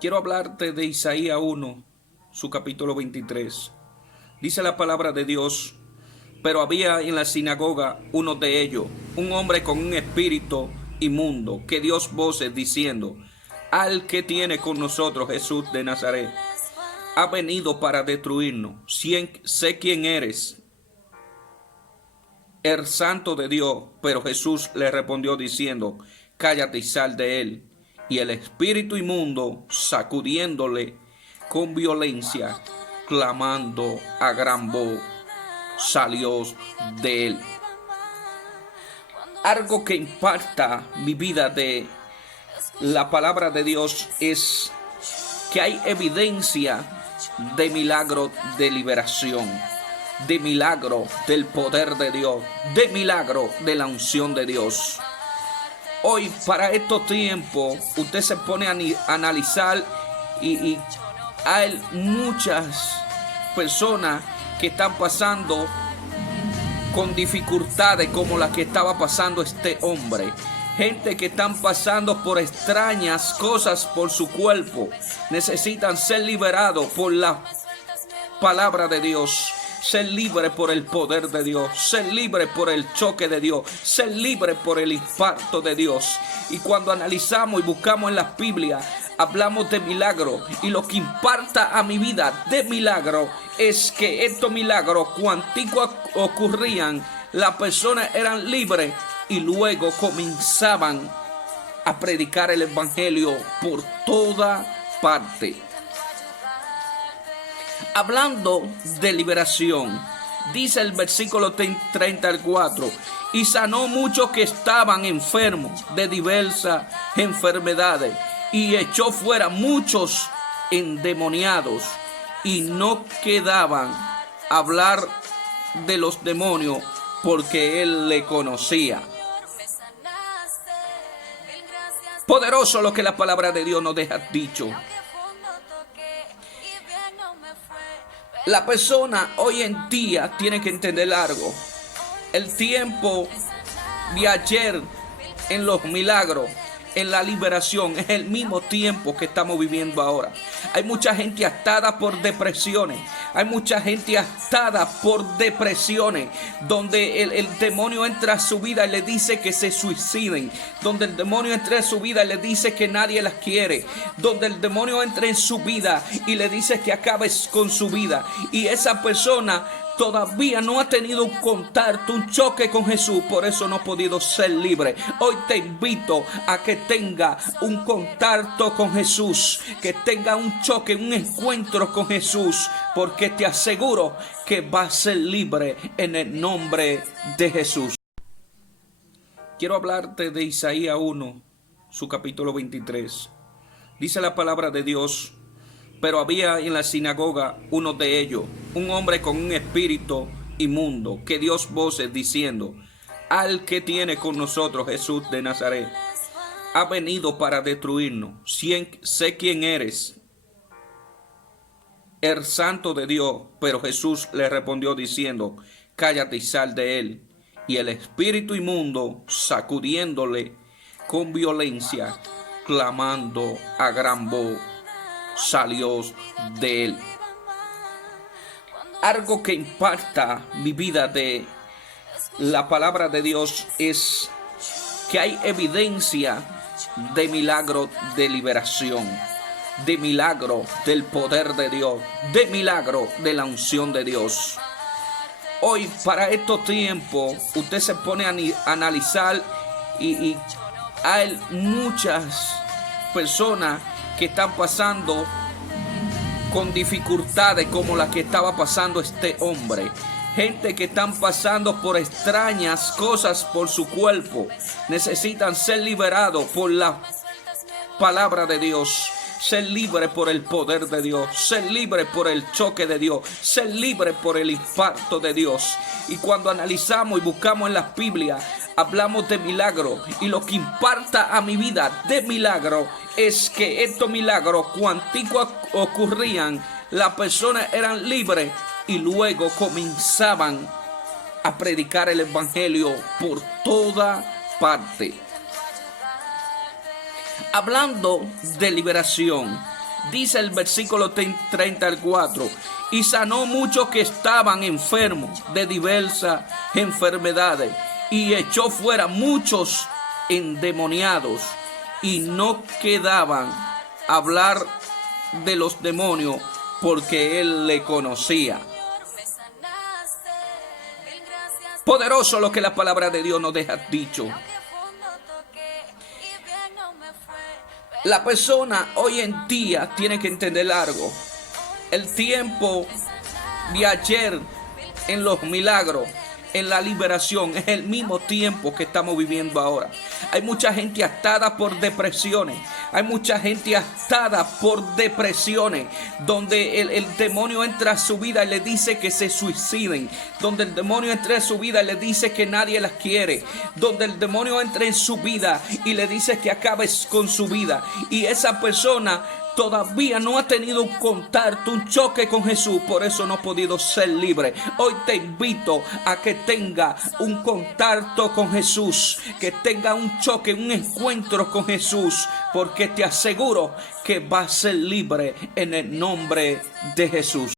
Quiero hablarte de Isaías 1, su capítulo 23. Dice la palabra de Dios: pero había en la sinagoga uno de ellos, un hombre con un espíritu inmundo, que dio voces diciendo: al que tiene con nosotros Jesús de Nazaret, ha venido para destruirnos. Sé quién eres, el santo de Dios. Pero Jesús le respondió diciendo: cállate y sal de él. Y el espíritu inmundo, sacudiéndole con violencia, clamando a gran voz, salió de él. Algo que impacta mi vida de la palabra de Dios es que hay evidencia de milagro de liberación, de milagro del poder de Dios, de milagro de la unción de Dios. Hoy, para estos tiempos, usted se pone a analizar y hay muchas personas que están pasando con dificultades como la que estaba pasando este hombre. Gente que están pasando por extrañas cosas por su cuerpo. Necesitan ser liberados por la palabra de Dios. Ser libre por el poder de Dios, ser libre por el choque de Dios, ser libre por el impacto de Dios. Y cuando analizamos y buscamos en las Biblias, hablamos de milagro, y lo que impacta a mi vida de milagro es que estos milagros cuantico ocurrían, las personas eran libres y luego comenzaban a predicar el evangelio por toda parte. Hablando de liberación, dice el versículo 34, y sanó muchos que estaban enfermos de diversas enfermedades, y echó fuera muchos endemoniados, y no quedaban hablar de los demonios, porque él le conocía. Poderoso lo que la palabra de Dios nos deja dicho. La persona hoy en día tiene que entender algo. El tiempo de ayer en los milagros, en la liberación, es el mismo tiempo que estamos viviendo ahora. Hay mucha gente atada por depresiones. Hay mucha gente atada por depresiones, donde el demonio entra a su vida y le dice que se suiciden, donde el demonio entra a su vida y le dice que nadie las quiere, donde el demonio entra en su vida y le dice que acabes con su vida, y esa persona todavía no ha tenido un contacto, un choque con Jesús, por eso no ha podido ser libre. Hoy te invito a que tenga un contacto con Jesús, que tenga un choque, un encuentro con Jesús, porque te aseguro que va a ser libre en el nombre de Jesús. Quiero hablarte de Isaías 1, su capítulo 23. Dice la palabra de Dios: pero había en la sinagoga uno de ellos, un hombre con un espíritu inmundo, que dio voces diciendo: al que tiene con nosotros Jesús de Nazaret, ha venido para destruirnos. Sé quién eres, el santo de Dios. Pero Jesús le respondió diciendo: cállate y sal de él. Y el espíritu inmundo, sacudiéndole con violencia, clamando a gran voz, salió de él. Algo que impacta mi vida de la palabra de Dios es que hay evidencia de milagro de liberación, de milagro del poder de Dios, de milagro de la unción de Dios. Hoy, para estos tiempos, usted se pone a analizar y hay muchas personas que están pasando con dificultades como la que estaba pasando este hombre. Gente que están pasando por extrañas cosas por su cuerpo. Necesitan ser liberados por la palabra de Dios. Ser libre por el poder de Dios. Ser libre por el choque de Dios. Ser libre por el impacto de Dios. Y cuando analizamos y buscamos en las Biblias, hablamos de milagro, y lo que impacta a mi vida de milagro es que estos milagros cuantico ocurrían, las personas eran libres y luego comenzaban a predicar el evangelio por toda parte. Hablando de liberación, Dice el versículo 34, y sanó muchos que estaban enfermos de diversas enfermedades, y echó fuera muchos endemoniados, y no quedaban hablar de los demonios, porque él le conocía. Poderoso lo que la palabra de Dios nos deja dicho. La persona hoy en día tiene que entender algo. El tiempo de ayer en los milagros, en la liberación, es el mismo tiempo que estamos viviendo ahora. Hay mucha gente atada por depresiones. Hay mucha gente atada por depresiones, donde el demonio entra a su vida y le dice que se suiciden, donde el demonio entra en su vida y le dice que nadie las quiere, donde el demonio entra en su vida y le dice que acabes con su vida, y esa persona todavía no ha tenido un contacto, un choque con Jesús, por eso no ha podido ser libre. Hoy te invito a que tenga un contacto con Jesús, que tenga un choque, un encuentro con Jesús, porque te aseguro que va a ser libre en el nombre de Jesús.